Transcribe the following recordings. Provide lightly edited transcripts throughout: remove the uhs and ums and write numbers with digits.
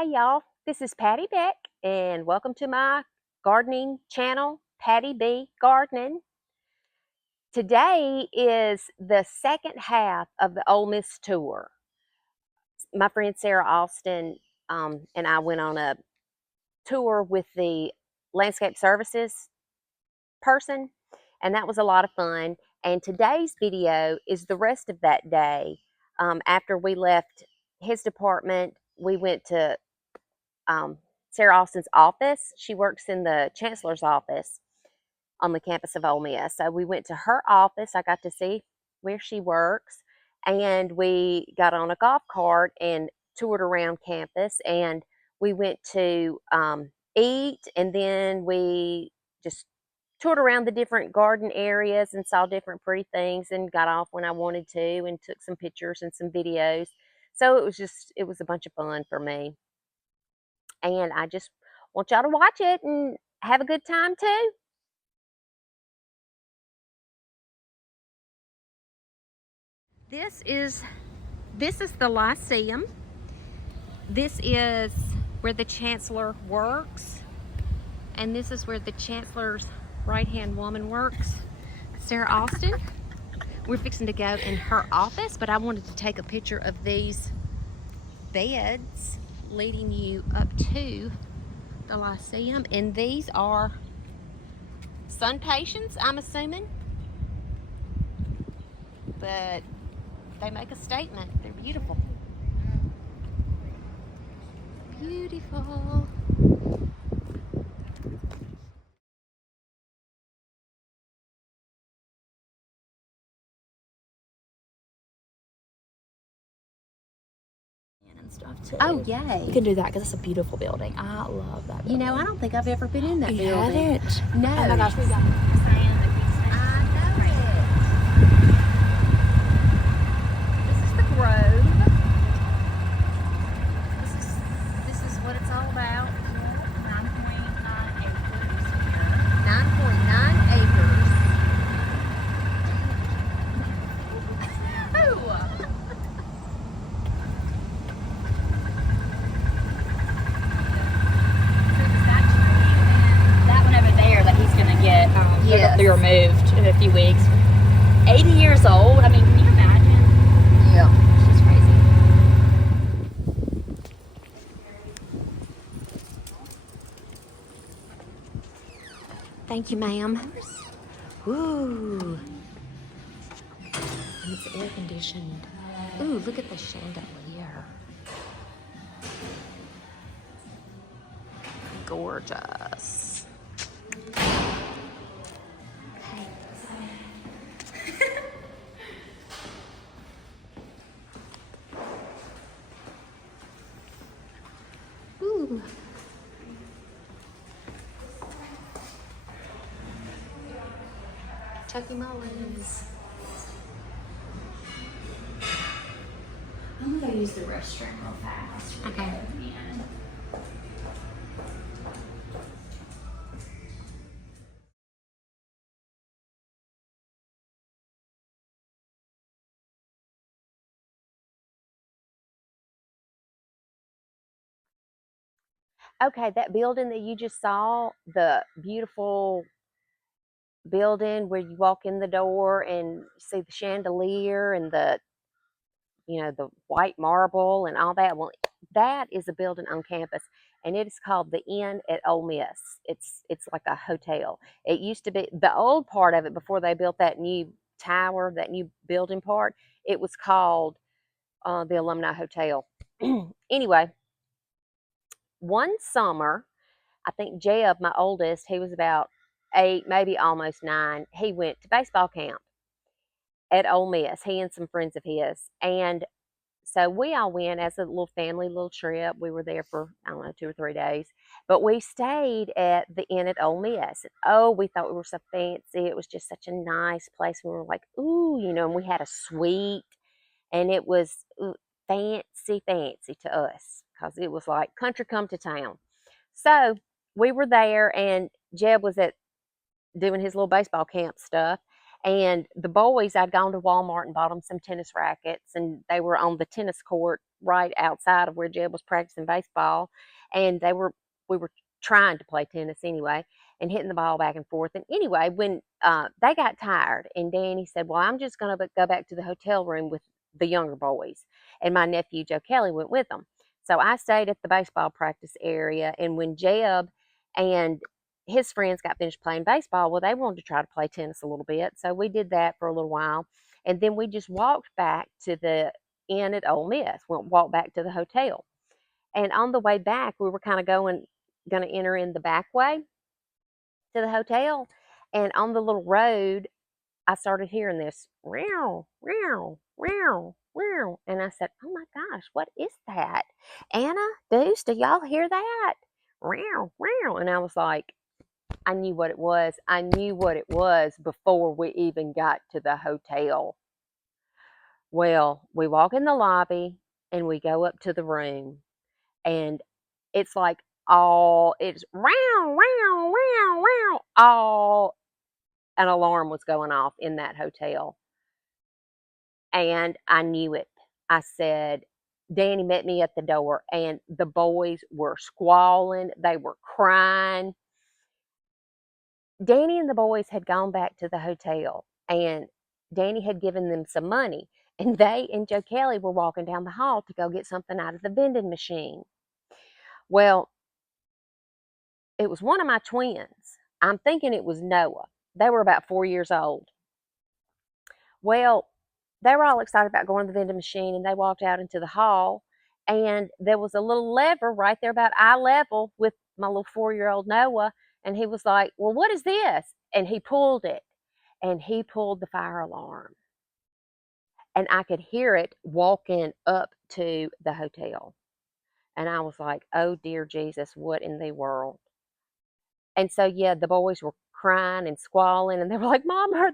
Hey y'all, this is Patty Beck and welcome to my gardening channel, Patty B Gardening. Today is the second half of the Ole Miss tour. My friend Sara Austin and I went on a tour with the landscape services person, and that was a lot of fun. And today's video is the rest of that day. After we left his department, we went to Sara Austin's office. She works in the chancellor's office on the campus of Ole Miss. So we went to her office. I got to see where she works, and we got on a golf cart and toured around campus. And we went to eat, and then we just toured around the different garden areas and saw different pretty things and got off when I wanted to and took some pictures and some videos. So it was a bunch of fun for me. And I just want y'all to watch it and have a good time too. This is the Lyceum. This is where the chancellor works, and this is where the chancellor's right-hand woman works, Sara Austin. We're fixing to go in her office, but I wanted to take a picture of these beds leading you up to the Lyceum, and these are sun patients, I'm assuming, but they make a statement. They're beautiful. Beautiful. And stuff too. Oh, yay. We can do that because it's a beautiful building. I love that building. You know, I don't think I've ever been in that You building. haven't? No. Oh my gosh, we got I know it. This is the Grove. This is what it's all about. 9.9 acres. 9.9 acres. that one over there that he's gonna get Yes. they're removed in a few weeks. 80 years old. I mean, can you imagine? Yeah. It's just crazy. Thank you, ma'am. Ooh. And it's air conditioned. Ooh, look at the chandelier. Gorgeous. Ooh. Chucky Mullins. I'm gonna go use the restroom real fast. Okay. Okay, that building that you just saw, the beautiful building where you walk in the door and see the chandelier and the white marble and all that. Well, that is a building on campus, and it is called the Inn at Ole Miss. It's like a hotel. It used to be the old part of it before they built that new tower, that new building part. It was called the Alumni Hotel. Anyway, one summer, I think Jeb, my oldest, he was about 8, maybe almost 9. He went to baseball camp at Ole Miss. He and some friends of his, and so we all went as a little family, little trip. We were there for, I don't know, 2 or 3 days. But we stayed at the Inn at Ole Miss. Oh, we thought we were so fancy. It was just such a nice place. We were like, ooh, and we had a suite. And it was fancy, fancy to us because it was like country come to town. So we were there, and Jeb was at doing his little baseball camp stuff. And the boys, I'd gone to Walmart and bought them some tennis rackets, and they were on the tennis court right outside of where Jeb was practicing baseball. And we were trying to play tennis anyway, and hitting the ball back and forth. And anyway, when they got tired, and Danny said, "Well, I'm just going to go back to the hotel room with the younger boys," and my nephew Joe Kelly went with them. So I stayed at the baseball practice area, and when Jeb and his friends got finished playing baseball, well, they wanted to try to play tennis a little bit. So we did that for a little while. And then we just walked back to the inn at Ole Miss, walked back to the hotel. And on the way back, we were kind of going to enter in the back way to the hotel. And on the little road, I started hearing this meow, meow, meow, meow. And I said, "Oh my gosh, what is that? Anna, Deuce, do y'all hear that? Meow, meow." And I was like, I knew what it was. I knew what it was before we even got to the hotel. Well, we walk in the lobby and we go up to the room, and it's like it's row, row, row, row, all an alarm was going off in that hotel. And I knew it. I said, Danny met me at the door, and the boys were squalling, they were crying. Danny and the boys had gone back to the hotel, and Danny had given them some money, and they and Joe Kelly were walking down the hall to go get something out of the vending machine. Well, it was one of my twins. I'm thinking it was Noah. They were about 4 years old. Well, they were all excited about going to the vending machine, and they walked out into the hall, and there was a little lever right there about eye level with my little 4-year-old Noah, and he was like, "Well, what is this?" And he pulled it, and he pulled the fire alarm. And I could hear it walking up to the hotel. And I was like, "Oh dear Jesus, what in the world?" And so, yeah, the boys were crying and squalling, and they were like, "Mom, are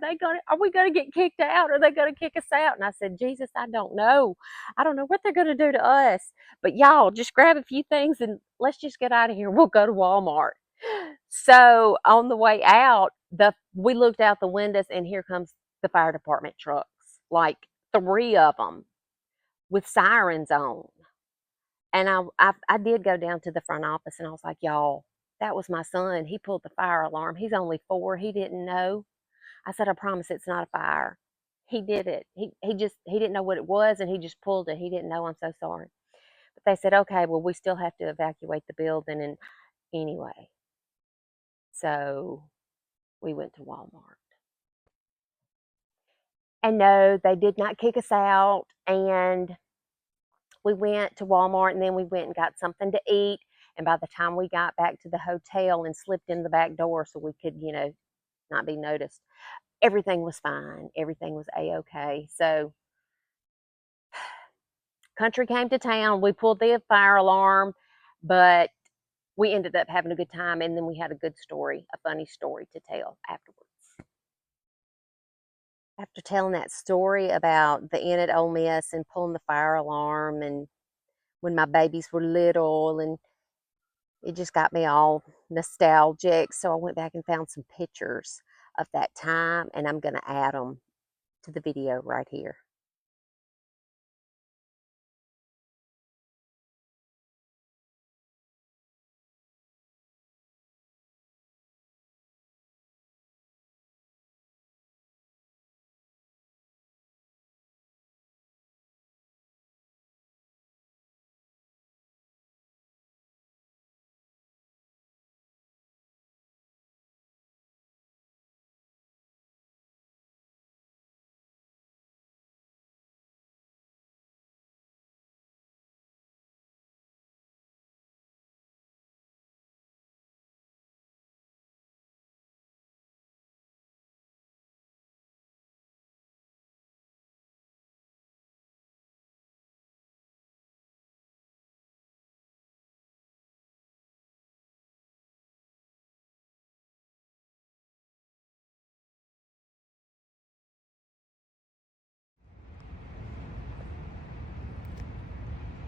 we gonna get kicked out? Are they gonna kick us out?" And I said, "Jesus, I don't know. I don't know what they're gonna do to us. But y'all just grab a few things and let's just get out of here. We'll go to Walmart." So on the way out, we looked out the windows, and here comes the fire department trucks, like three of them with sirens on. And I did go down to the front office, and I was like, "Y'all, that was my son. He pulled the fire alarm. He's only 4. He didn't know." I said, "I promise it's not a fire. He did it. He didn't know what it was, and he just pulled it. He didn't know. I'm so sorry." But they said, "Okay, well, we still have to evacuate the building." And anyway, so we went to Walmart. And no, they did not kick us out. And we went to Walmart, and then we went and got something to eat. And by the time we got back to the hotel and slipped in the back door so we could, not be noticed, everything was fine. Everything was a-okay. So country came to town. We pulled the fire alarm, but we ended up having a good time. And then we had a good story, a funny story to tell afterwards. After telling that story about the inn at Ole Miss and pulling the fire alarm, and when my babies were little, and it just got me all nostalgic. So I went back and found some pictures of that time, and I'm going to add them to the video right here.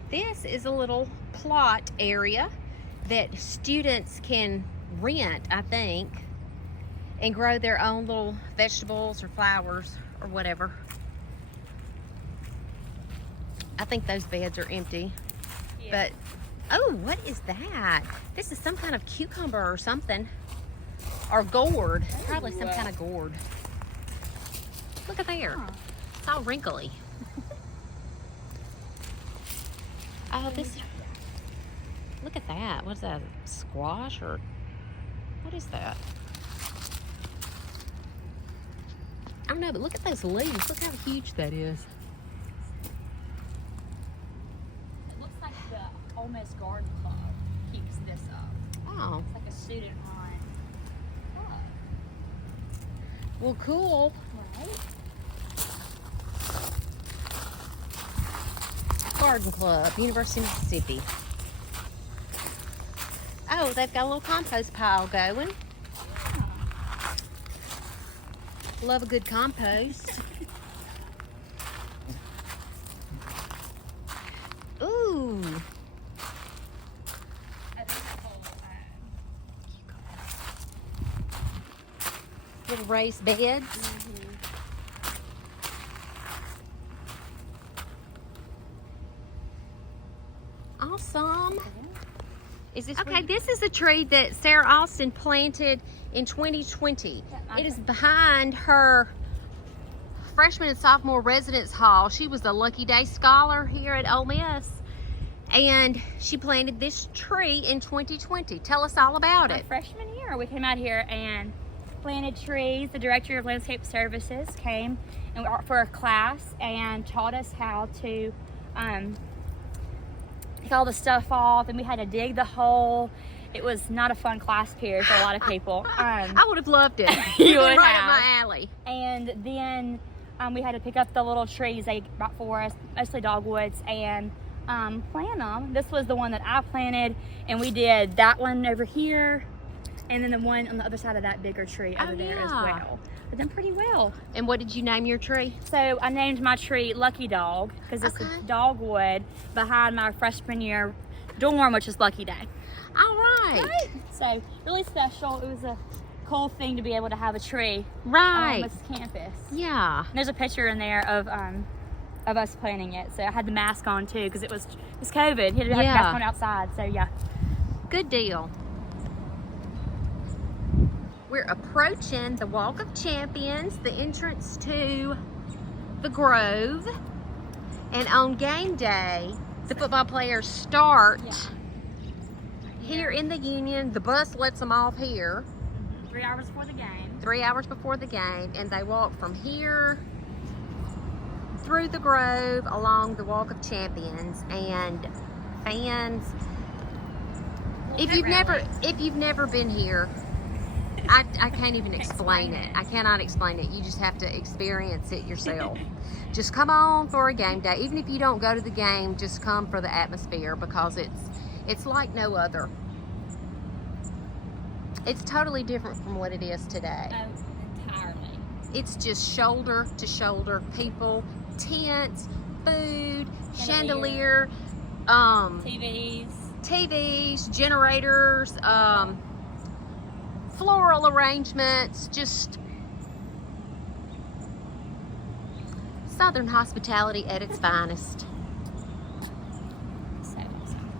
This is a little plot area that students can rent, I think. and grow their own little vegetables or flowers or whatever. I think those beds are empty. Yeah. But, oh, what is that? This is some kind of cucumber or something. Or gourd. Probably some kind of gourd. Look at there. Huh. It's all wrinkly. Oh, this. Look at that. What's that? Squash or what is that? I don't know, but look at those leaves. Look how huge that is. It looks like the Ole Miss Garden Club keeps this up. Oh. It's like a student run club. Well, cool. Right? Garden Club, University of Mississippi. Oh, they've got a little compost pile going. Yeah. Love a good compost. Ooh. There's a whole, Little raised beds. Awesome. Is this okay? This is a tree that Sara Austin planted in 2020. It is behind her freshman and sophomore residence hall. She was a Lucky Day Scholar here at Ole Miss, and she planted this tree in 2020. Tell us all about it. Freshman year, we came out here and planted trees. The director of landscape services came and for a class and taught us how to take all the stuff off, and we had to dig the hole. It was not a fun class period for a lot of people. I would have loved it. You would right have. up my alley. And then we had to pick up the little trees they brought for us, mostly dogwoods, and plant them. This was the one that I planted, and we did that one over here, and then the one on the other side of that bigger tree over there as well. But done pretty well. And what did you name your tree? So I named my tree Lucky Dog because it's a dogwood behind my freshman year dorm, which is Lucky Day. All right. So really special. It was a cool thing to be able to have a tree Right. on this campus. Yeah. And there's a picture in there of us planting it. So I had the mask on too because it was COVID. You had to have the mask on outside. So yeah. Good deal. We're approaching the Walk of Champions, the entrance to the Grove. And on game day, the football players start here in the Union. The bus lets them off here. 3 hours before the game. 3 hours before the game. And they walk from here through the Grove along the Walk of Champions. And fans, if you've never been here, I can't even explain it. I cannot explain it. You just have to experience it yourself. Just come on for a game day. Even if you don't go to the game, just come for the atmosphere because it's like no other. It's totally different from what it is today. Entirely. It's just shoulder to shoulder people, tents, food, chandelier, TVs, generators, floral arrangements, just Southern hospitality at its finest. So awesome.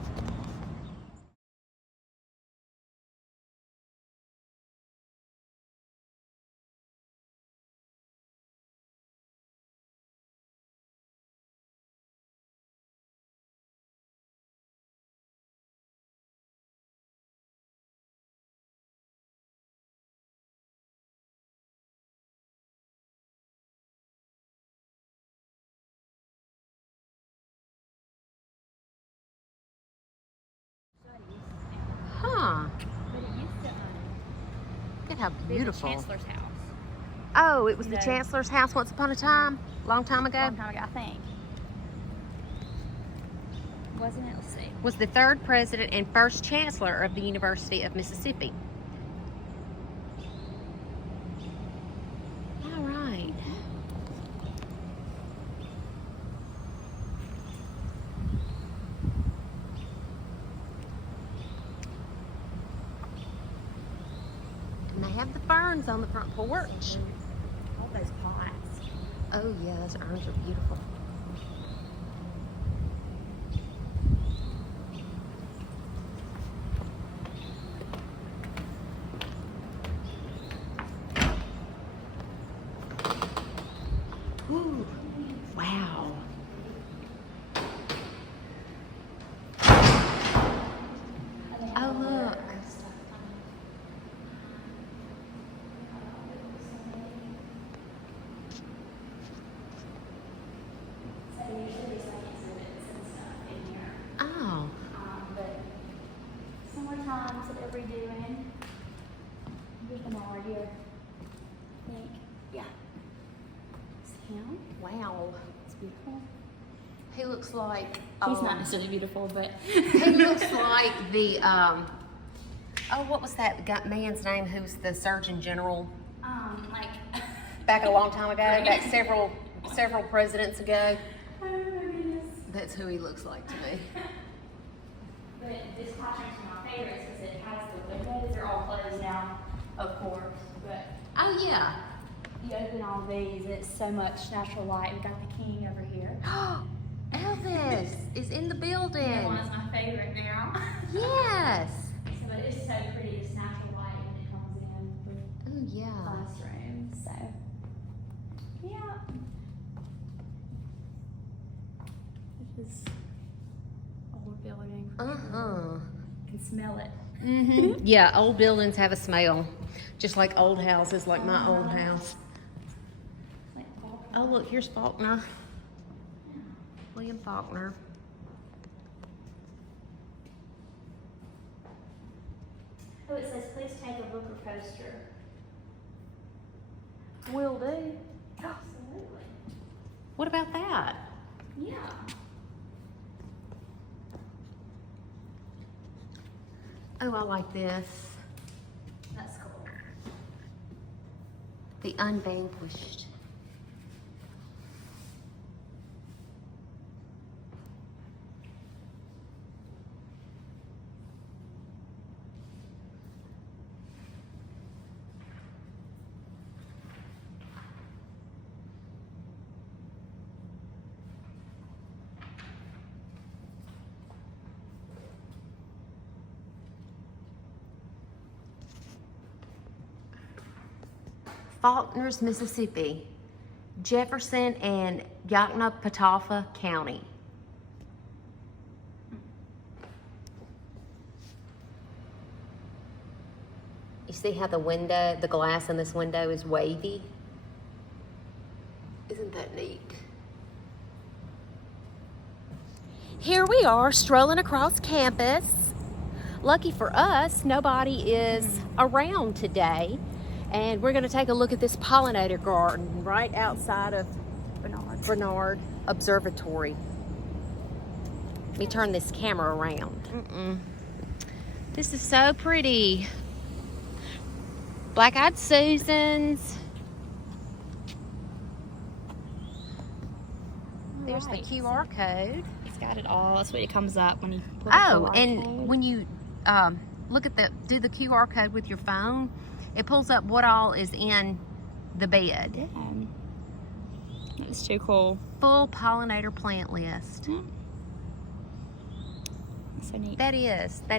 Huh. But it used to Look at how be the beautiful. Chancellor's house. Oh, it was the Chancellor's house once upon a time? Long time ago? Long time ago, I think. Wasn't it? Let's see. Was the third president and first chancellor of the University of Mississippi. All right. And they have the fur urns on the front porch. All those pots. Oh yeah, those urns are beautiful. Ooh, wow. Oh, look. Oh. But summertime's what they're redoing. Here's the Nard here. I think. Yeah. See him? Wow. It's beautiful. He looks like... He's not necessarily beautiful, but... He looks like the... oh, what was that man's name who's the Surgeon General? Like... Back a long time ago, back several presidents ago. Oh my goodness. That's who he looks like to me. But this classroom's my favorites because it has the windows. They're all closed now, of course. But Oh yeah. you open all these, it's so much natural light. We got the king over here. Elvis is in the building. That one's my favorite now. Yes. So it is so pretty, this natural light when it comes in with Oh yeah. classrooms. So yeah. This is old building. I can smell it. Mm-hmm. Yeah, old buildings have a smell, just like old houses, like my old house. Like Oh look, here's Faulkner. William Faulkner. Oh, it says please take a book or poster. Will do. Absolutely. What about that? Yeah. Oh, I like this. That's cool. The Unvanquished. Faulkner's, Mississippi, Jefferson and Yoknapatawpha County. You see how the window, the glass in this window is wavy? Isn't that neat? Here we are strolling across campus. Lucky for us, nobody is around today. And we're going to take a look at this pollinator garden right outside of Bernard Observatory. Let me turn this camera around. This is so pretty. Black-eyed Susans. There's the QR code. It's got it all. That's what it comes up when you put Oh, and when you look at do the QR code with your phone, it pulls up what all is in the bed. Yeah. That's too cool. Full pollinator plant list. That's so neat. That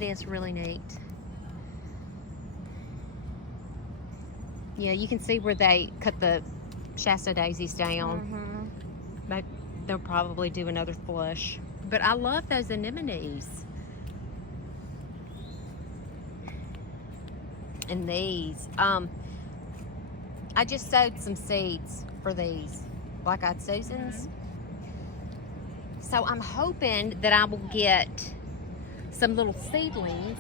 is really neat. Yeah, you can see where they cut the Shasta daisies down. But they'll probably do another flush. But I love those anemones. And these, I just sowed some seeds for these Black-eyed Susans. So I'm hoping that I will get some little seedlings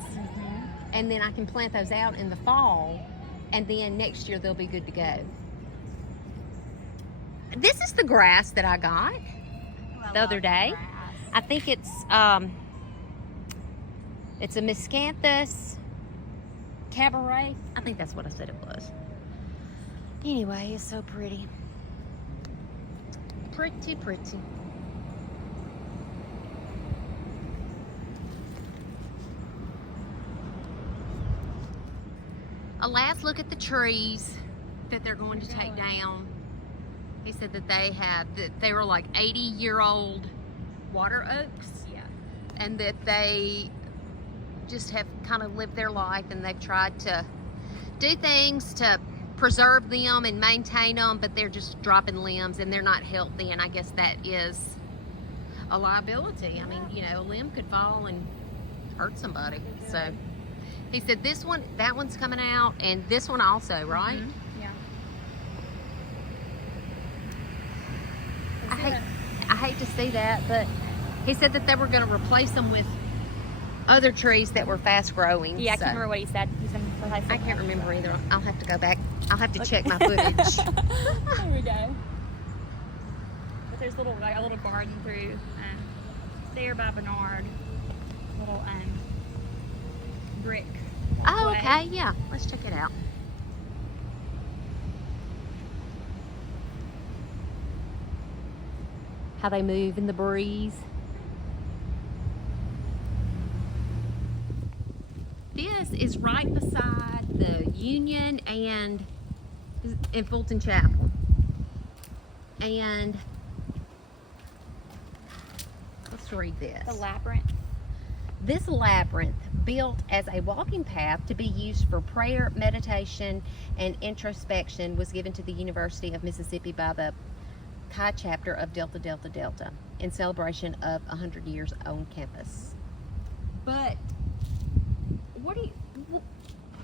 and then I can plant those out in the fall and then next year they'll be good to go. This is the grass that I got the other day. I think it's a miscanthus cabaret. I think that's what I said it was. Anyway, it's so pretty. Pretty, pretty. A a last look at the trees that they're going to take down. He said that they were like 80-year-old water oaks. Yeah. And that they just have kind of lived their life, and they've tried to do things to preserve them and maintain them, but they're just dropping limbs and they're not healthy, and I guess that is a liability. I mean, you know, a limb could fall and hurt somebody. So he said that one's coming out, and this one also, right? Mm-hmm. Yeah. I hate to see that, but he said that they were going to replace them with other trees that were fast growing. Yeah, I can't remember what he said. I can't remember either. I'll have to go back. I'll have to check my footage. There we go. But there's a little garden through there by Bernard. Little brick. Oh, walkway. okay, yeah. Let's check it out. How they move in the breeze. This is right beside the Union and in Fulton Chapel. And let's read this. The labyrinth. This labyrinth, built as a walking path to be used for prayer, meditation, and introspection, was given to the University of Mississippi by the Chi chapter of Delta Delta Delta in celebration of 100 years on campus. But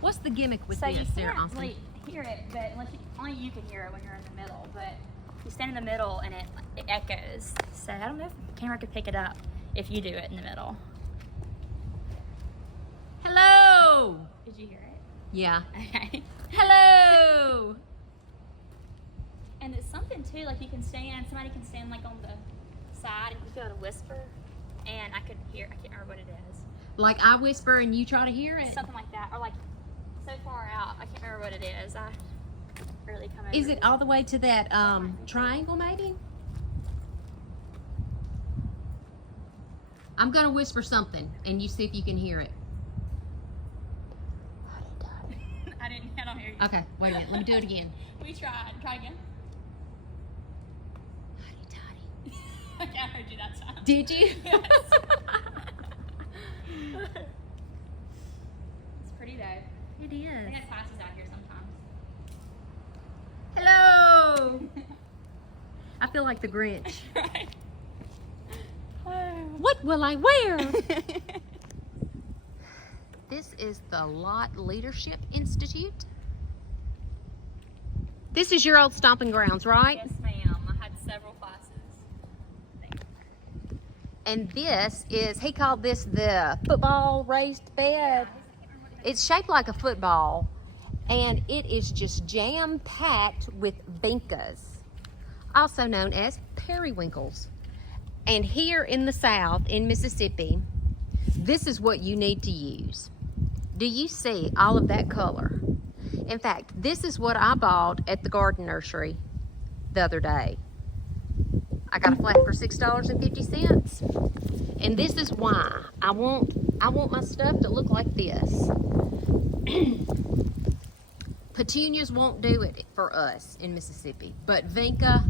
what's the gimmick with So this, you Sara can't Austin? really hear it, but only you can hear it when you're in the middle. But you stand in the middle and it echoes. So I don't know if the camera could pick it up if you do it in the middle. Hello. Did you hear it? Yeah. Okay. Hello. And it's something too, like somebody can stand like on the side and you feel to whisper, and I could hear. I can't remember what it is. Like I whisper and you try to hear it. Something like that, or like so far out, I can't remember what it is. I really come over. Is it all the way to that triangle, maybe? I'm gonna whisper something, and you see if you can hear it. I don't hear you. Okay, wait a minute. Let me do it again. We tried. Try again. Okay, I heard you that time. Did you? Yes. It's pretty though. It I is. think it passes out here sometimes. Hello. I feel like the Grinch. Right. What will I wear? This is the Lot Leadership Institute. This is your old stomping grounds, right? Yes, ma'am. I had several classes. And this is, he called this the football raised bed. It's shaped like a football, and it is just jam-packed with vincas, also known as periwinkles. And here in the South, in Mississippi, this is what you need to use. Do you see all of that color? In fact, this is what I bought at the garden nursery the other day. I got a flat for $6.50. And this is why I want my stuff to look like this. Petunias won't do it for us in Mississippi, but Vinca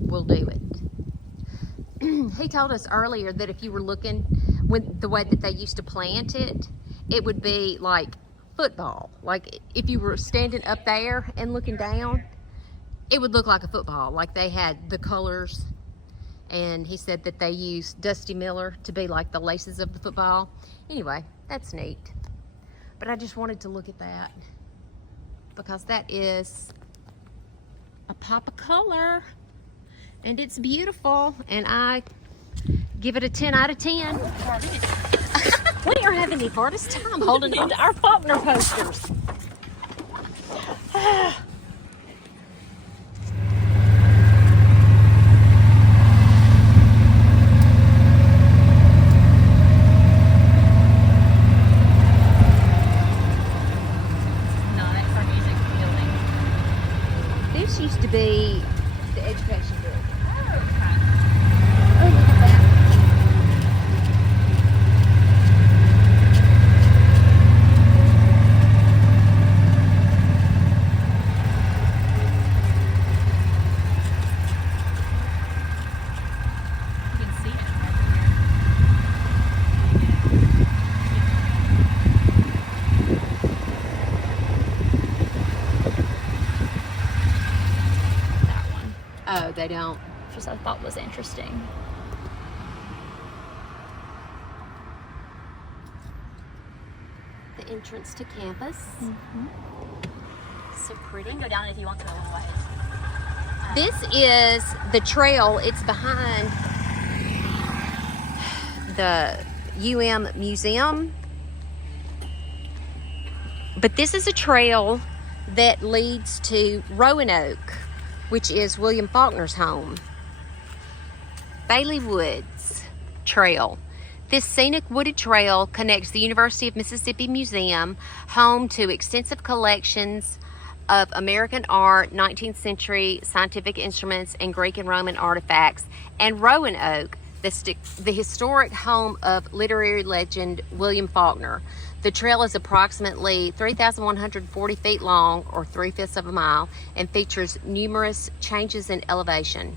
will do it. He told us earlier that if you were looking with the way that they used to plant it, it would be like football. Like if you were standing up there and looking down, it would look like a football. Like they had the colors, and he said that they used Dusty Miller to be like the laces of the football. Anyway, that's neat. But I just wanted to look at that because that is a pop of color. And it's beautiful, and I give it a 10 out of 10. We are having the hardest time holding on to our Faulkner posters. This used to be the education building. they don't. Just I thought was interesting. The entrance to campus. So pretty. You can go down if you want to a little ways. This is the trail. It's behind the museum. But this is a trail that leads to Roanoke, which is William Faulkner's home. Bailey Woods Trail. This scenic wooded trail connects the University of Mississippi Museum, home to extensive collections of American art, 19th century scientific instruments, and Greek and Roman artifacts, and Roanoke, the historic home of literary legend William Faulkner. The trail is approximately 3,140 feet long, or 3/5 of a mile, and features numerous changes in elevation.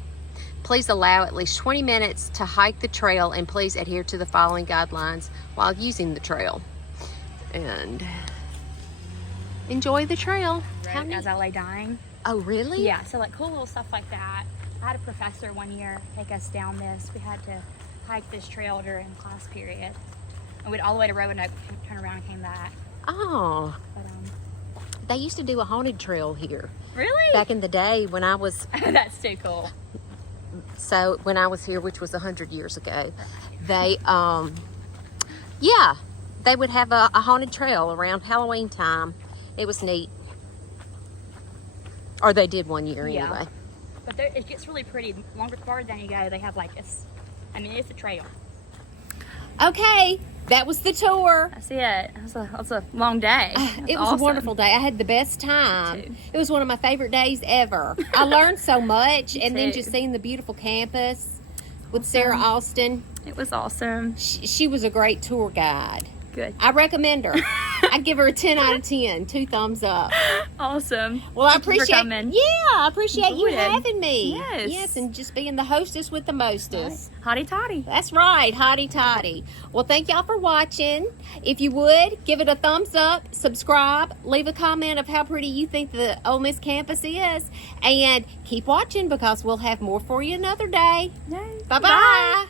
Please allow at least 20 minutes to hike the trail, and please adhere to the following guidelines while using the trail. And enjoy the trail. As I lay dying. Oh, really? Yeah, so like cool little stuff like that. I had a professor one year take us down this. We had to hike this trail during class period. And we went all the way to Roanoke, turned around and came back. Oh. But, they used to do a haunted trail here. really? Back in the day when I was... That's too cool. So when I was here, which was 100 years ago, they, yeah, they would have a haunted trail around Halloween time. It was neat. Or they did one year anyway. But it gets really pretty. Longer farther down you go, they have like this. I mean, it's a trail. Okay, that was the tour. That's it. That's a long day. It was awesome. a wonderful day. I had the best time. Me too. It was one of my favorite days ever. I learned so much, Me and then too. just seeing the beautiful campus with Sara Austin. It was awesome. She was a great tour guide. Good. I recommend her. I'd give her a 10 out of 10. 2 thumbs up. Awesome. Well, I Thank you for appreciate coming. I appreciate you Enjoyed. having me. Yes. and just being the hostess with the mostest. Hotty toddy. That's right, hotty toddy. Well, thank y'all for watching. If you would, give it a thumbs up, subscribe, leave a comment of how pretty you think the Ole Miss campus is, and keep watching because we'll have more for you another day. Yay. Bye-bye.